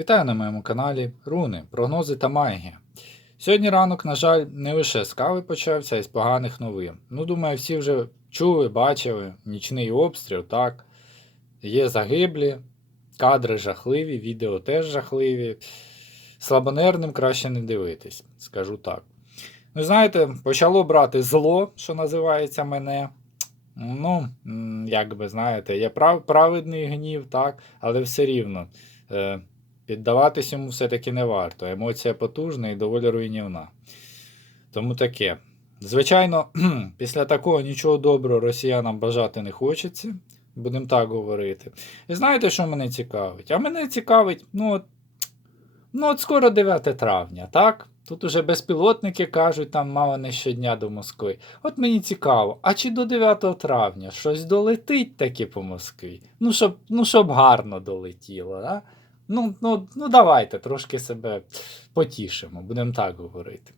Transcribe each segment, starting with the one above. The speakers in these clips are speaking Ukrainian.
Вітаю на моєму каналі Руни, прогнози та магія. Сьогодні ранок, на жаль, не лише з кави почався, а й з поганих новин. Ну, думаю, всі вже чули, бачили нічний обстріл, так. Є загиблі, кадри жахливі, відео теж жахливі. Слабонервним краще не дивитись, скажу так. Ну, знаєте, почало брати зло, що називається мене. Ну, як би знаєте, є прав, праведний гнів, так, але все рівно. Е, Піддаватись йому все-таки не варто. Емоція потужна і доволі руйнівна. Тому таке. Звичайно, після такого нічого доброго росіянам бажати не хочеться. Будемо так говорити. І знаєте, що мене цікавить? А мене цікавить, ну от, ну от скоро 9 травня, так? Тут уже безпілотники кажуть, там мало не щодня до Москви. От мені цікаво, а чи до 9 травня щось долетить таки по Москві? Ну, щоб, ну, щоб гарно долетіло, да? Ну, ну, ну давайте трошки себе потішимо, будемо так говорити.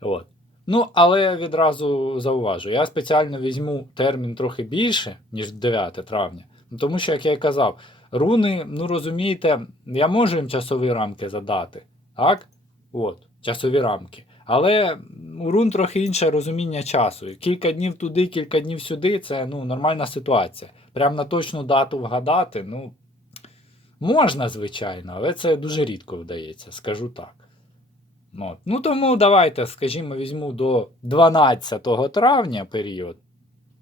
От. Ну, але відразу зауважу, я спеціально візьму термін трохи більше, ніж 9 травня. Ну, Тому що, як я і казав, руни, ну розумієте, я можу їм часові рамки задати. Так? От, часові рамки. Але у рун трохи інше розуміння часу. Кілька днів туди, кілька днів сюди це ну, нормальна ситуація. Прям на точну дату вгадати, ну. Можна, звичайно, але це дуже рідко вдається, скажу так. От. Ну тому давайте, скажімо, візьму до 12 травня період.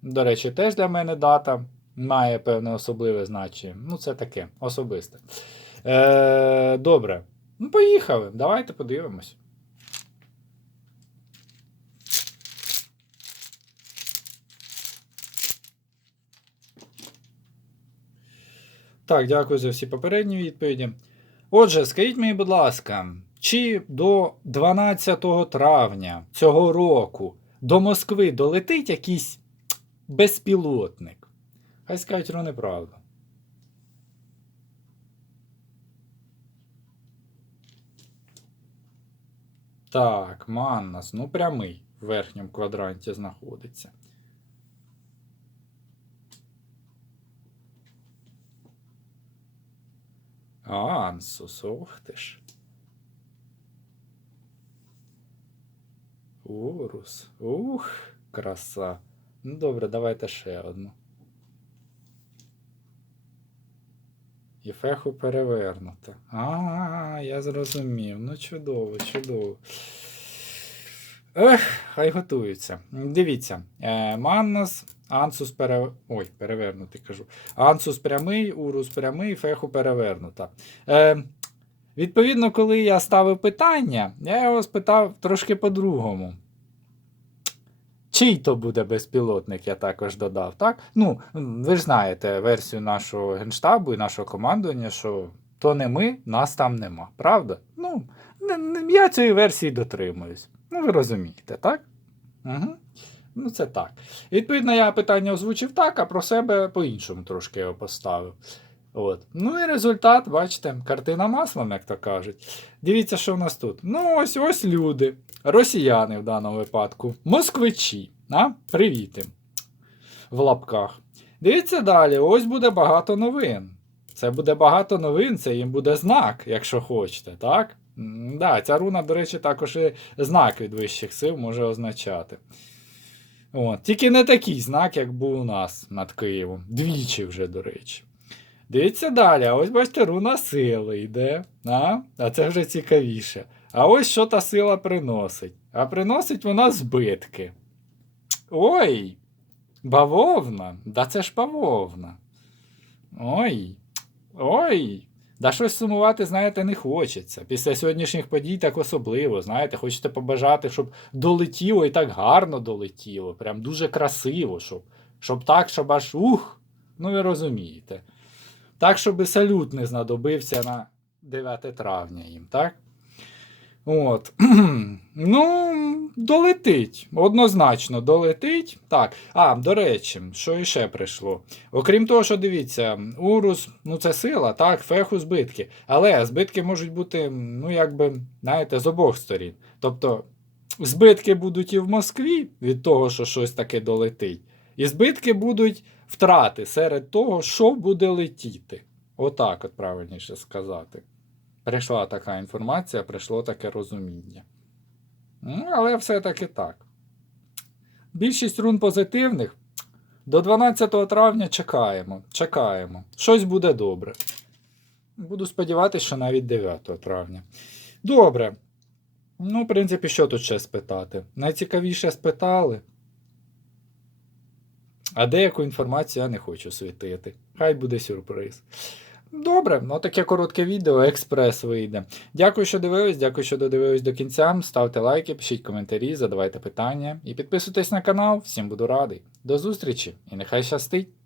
До речі, теж для мене дата має певне особливе значення. Ну, це таке особисте. Е, Добре. Ну, поїхали. Давайте подивимось. Так, дякую за всі попередні відповіді. Отже, скажіть мені, будь ласка, чи до 12 травня цього року до Москви долетить якийсь безпілотник? Хай скажуть руни правду. Так, Маннас, ну прямий в верхньому квадранті знаходиться. Ансус, ох ти. Урус. Ух, краса. Ну добре, давайте ще одну. І феху перевернуто. А, я зрозумів. Ну, чудово, чудово. Ех, хай готуються. Дивіться, е, Маннас, Ансус пере... Ой, перевернутий кажу. Ансус прямий, Урус прямий, феху перевернута. Е, відповідно, коли я ставив питання, я його спитав трошки по-другому. Чий то буде безпілотник, я також додав. так? Ну, ви ж знаєте версію нашого генштабу і нашого командування, що то не ми, нас там нема. Правда? Ну, я цієї версії дотримуюсь. Ну, ви розумієте, так? Угу. Ну, це так. Відповідно, я питання озвучив так, а про себе по-іншому трошки його поставив. От. Ну і результат, бачите, картина маслом, як то кажуть. Дивіться, що в нас тут. Ну, ось ось люди, росіяни в даному випадку, москвичі. А? Привіт їм. В лапках. Дивіться далі, ось буде багато новин. Це буде багато новин, це їм буде знак, якщо хочете, так? Да, ця руна, до речі, також і знак від вищих сил може означати. От. Тільки не такий знак, як був у нас над Києвом. Двічі вже, до речі. Дивіться далі, а ось бачите, руна сили йде. А? а це вже цікавіше. А ось що та сила приносить. А приносить вона збитки. Ой! Бавовна. Да це ж бавовна. Ой. Ой. Да щось сумувати, знаєте, не хочеться. Після сьогоднішніх подій так особливо, знаєте, хочете побажати, щоб долетіло і так гарно долетіло. Прям дуже красиво, щоб, щоб так, щоб аж ух. Ну ви розумієте. Так, щоб салют не знадобився на 9 травня їм, так? От. ну, долетить. Однозначно долетить. Так. А, до речі, що іще прийшло. Окрім того, що дивіться, урус, ну це сила, так, феху збитки. Але збитки можуть бути, ну, якби, знаєте, з обох сторін. Тобто, збитки будуть і в Москві від того, що щось таке долетить. І збитки будуть втрати серед того, що буде летіти. Отак, от правильніше сказати. Прийшла така інформація, прийшло таке розуміння. Але все-таки так. Більшість рун позитивних. До 12 травня чекаємо. Чекаємо. Щось буде добре. Буду сподіватися, що навіть 9 травня. Добре. Ну, в принципі, що тут ще спитати? Найцікавіше спитали. А деяку інформацію я не хочу світити. Хай буде сюрприз. Добре, ну таке коротке відео, експрес вийде. Дякую, що дивились, дякую, що додивились до кінця. Ставте лайки, пишіть коментарі, задавайте питання і підписуйтесь на канал. Всім буду радий. До зустрічі і нехай щастить!